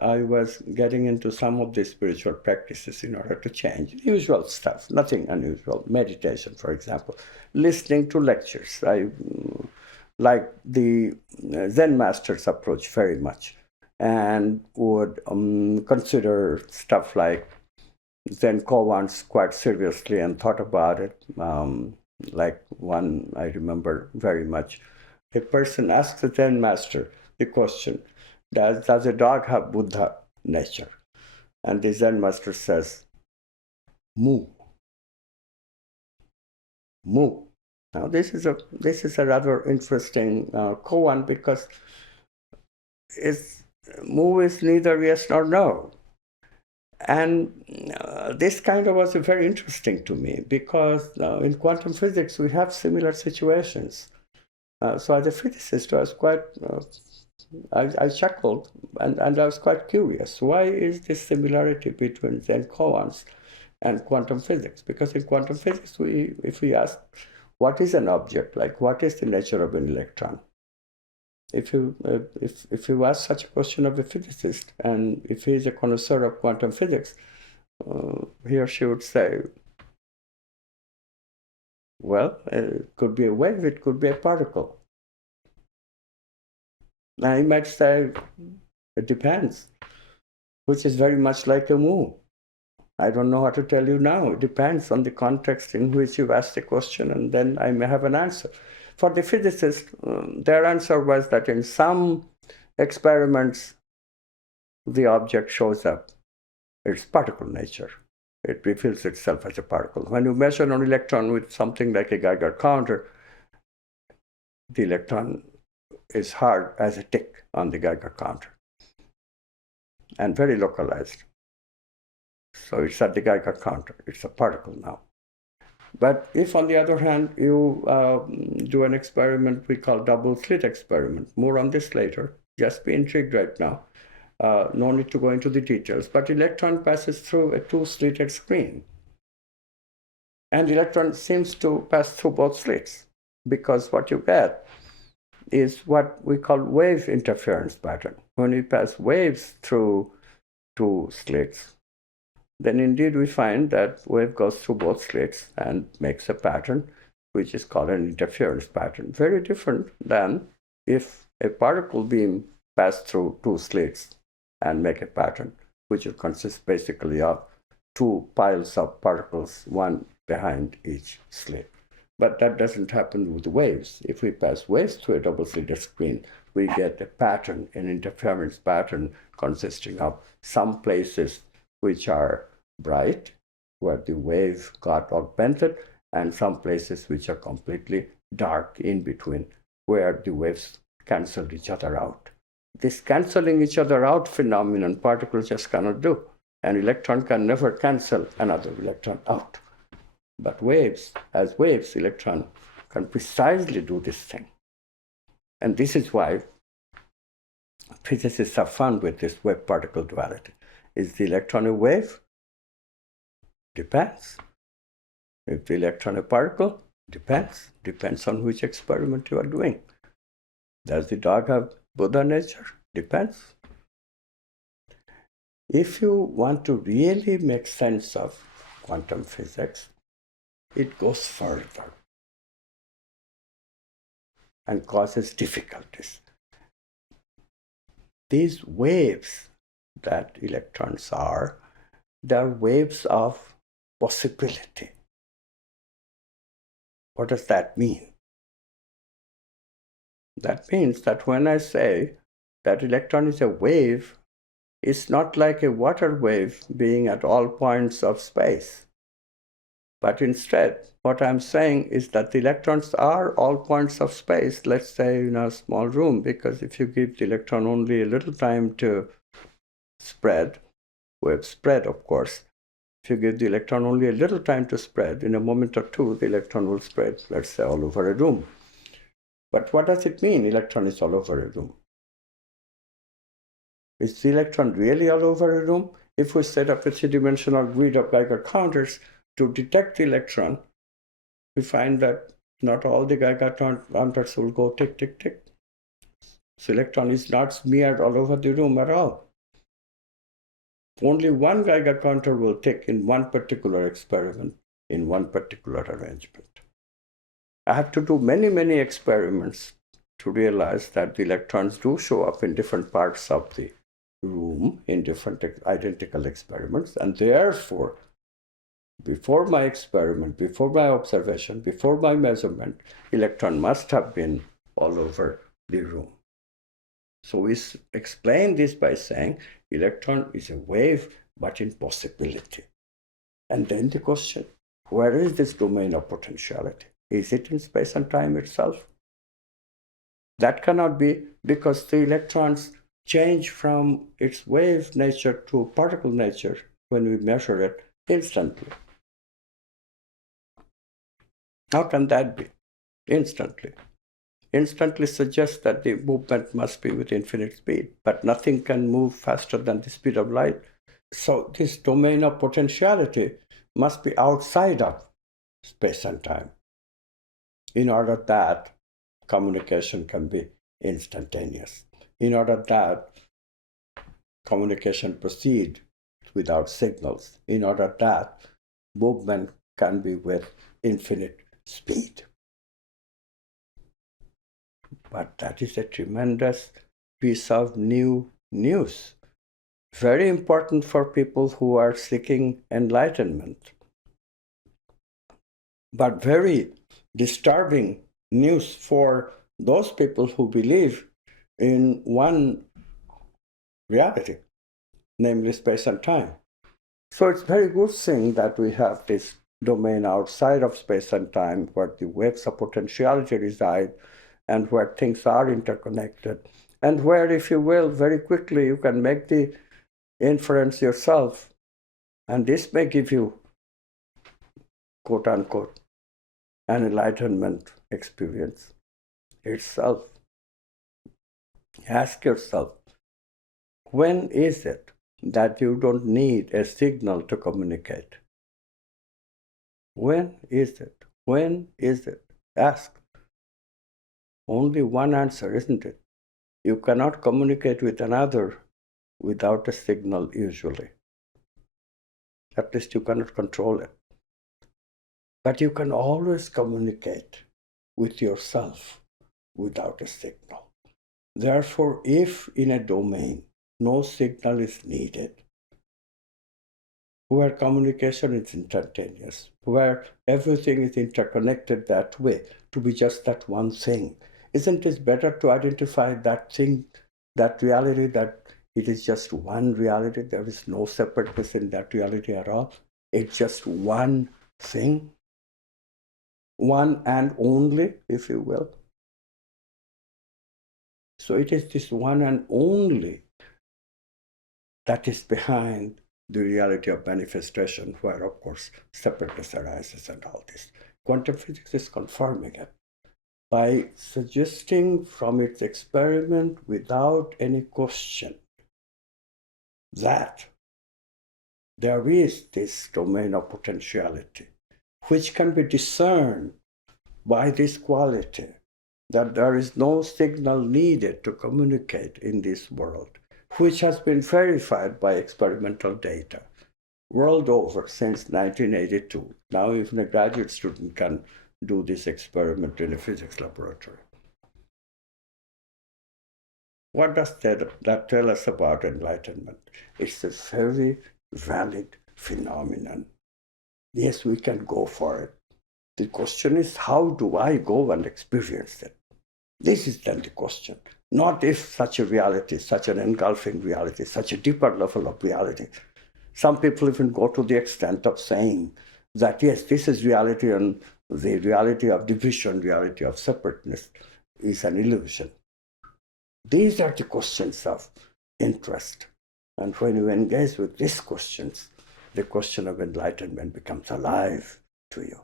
I was getting into some of the spiritual practices in order to change. Usual stuff, nothing unusual. Meditation, for example. Listening to lectures. I like the Zen master's approach very much, and would consider stuff like Zen koans quite seriously and thought about it. Like one I remember very much. A person asks the Zen master the question, does a dog have Buddha nature? And the Zen master says, moo, moo. Now this is a rather interesting koan because moo is neither yes nor no. And this kind of was very interesting to me because in quantum physics we have similar situations. So as a physicist, I was quite, I chuckled and I was quite curious. Why is this similarity between Zen koans and quantum physics? Because in quantum physics, if we ask, what is an object? Like, what is the nature of an electron? If you ask such a question of a physicist, and if he is a connoisseur of quantum physics, he or she would say, well, it could be a wave, it could be a particle. Now he might say, it depends, which is very much like a moo. I don't know how to tell you now. It depends on the context in which you ask the question, and then I may have an answer. For the physicist, their answer was that in some experiments, the object shows up. It's particle nature. It reveals itself as a particle. When you measure an electron with something like a Geiger counter, the electron is hard as a tick on the Geiger counter and very localized. So it's at the Geiger counter. It's a particle now. But if, on the other hand, you do an experiment we call double slit experiment, more on this later, just be intrigued right now. No need to go into the details, but electron passes through a two-slitted screen. And electron seems to pass through both slits because what you get is what we call wave interference pattern. When we pass waves through two slits, then indeed we find that wave goes through both slits and makes a pattern, which is called an interference pattern. Very different than if a particle beam passed through two slits and make a pattern, which will consist basically of two piles of particles, one behind each slit. But that doesn't happen with waves. If we pass waves through a double-slitted screen, we get a pattern, an interference pattern consisting of some places which are bright, where the wave got augmented, and some places which are completely dark in between, where the waves canceled each other out. This canceling each other out phenomenon, particles just cannot do. An electron can never cancel another electron out. But waves, as waves, electron can precisely do this thing. And this is why physicists have fun with this wave-particle duality. Is the electron a wave? Depends. If the electron a particle? Depends. Depends on which experiment you are doing. Does the dog have Buddha nature? Depends. If you want to really make sense of quantum physics, it goes further and causes difficulties. These waves that electrons are, they're waves of possibility. What does that mean? That means that when I say that electron is a wave, it's not like a water wave being at all points of space. But instead, what I'm saying is that the electrons are all points of space, let's say in a small room, because if you give the electron only a little time to spread, wave spread, of course, if you give the electron only a little time to spread, in a moment or two, the electron will spread, let's say, all over a room. But what does it mean, electron is all over a room? Is the electron really all over a room? If we set up a three-dimensional grid of Geiger counters to detect the electron, we find that not all the Geiger counters will go tick, tick, tick. So electron is not smeared all over the room at all. Only one Geiger counter will tick in one particular experiment, in one particular arrangement. I have to do many, many experiments to realize that the electrons do show up in different parts of the room in different identical experiments, and therefore, before my experiment, before my observation, before my measurement, electron must have been all over the room. So we explain this by saying electron is a wave, but in possibility. And then the question, where is this domain of potentiality? Is it in space and time itself? That cannot be, because the electrons change from its wave nature to particle nature when we measure it instantly. How can that be? Instantly. Instantly suggests that the movement must be with infinite speed, but nothing can move faster than the speed of light. So this domain of potentiality must be outside of space and time, in order that communication can be instantaneous, in order that communication proceed without signals, in order that movement can be with infinite speed. But that is a tremendous piece of new news, very important for people who are seeking enlightenment, but very disturbing news for those people who believe in one reality, namely space and time. So it's a very good thing that we have this domain outside of space and time where the waves of potentiality reside and where things are interconnected, and where, if you will, very quickly you can make the inference yourself. And this may give you, quote unquote, an enlightenment experience itself. Ask yourself, when is it that you don't need a signal to communicate? When is it? When is it? Ask. Only one answer, isn't it? You cannot communicate with another without a signal, usually. At least you cannot control it. But you can always communicate with yourself without a signal. Therefore, if in a domain no signal is needed, where communication is instantaneous, where everything is interconnected that way, to be just that one thing, isn't it better to identify that thing, that reality, that it is just one reality? There is no separateness in that reality at all. It's just one thing, one and only, if you will. So it is this one and only that is behind the reality of manifestation, where, of course, separateness arises and all this. Quantum physics is confirming it by suggesting from its experiment without any question that there is this domain of potentiality, which can be discerned by this quality, that there is no signal needed to communicate in this world, which has been verified by experimental data world over since 1982. Now even a graduate student can do this experiment in a physics laboratory. What does that tell us about enlightenment? It's a very valid phenomenon. Yes, we can go for it. The question is, how do I go and experience it? This is then the question. Not if such a reality, such an engulfing reality, such a deeper level of reality. Some people even go to the extent of saying that, yes, this is reality, and the reality of division, reality of separateness is an illusion. These are the questions of interest. And when you engage with these questions, the question of enlightenment becomes alive to you.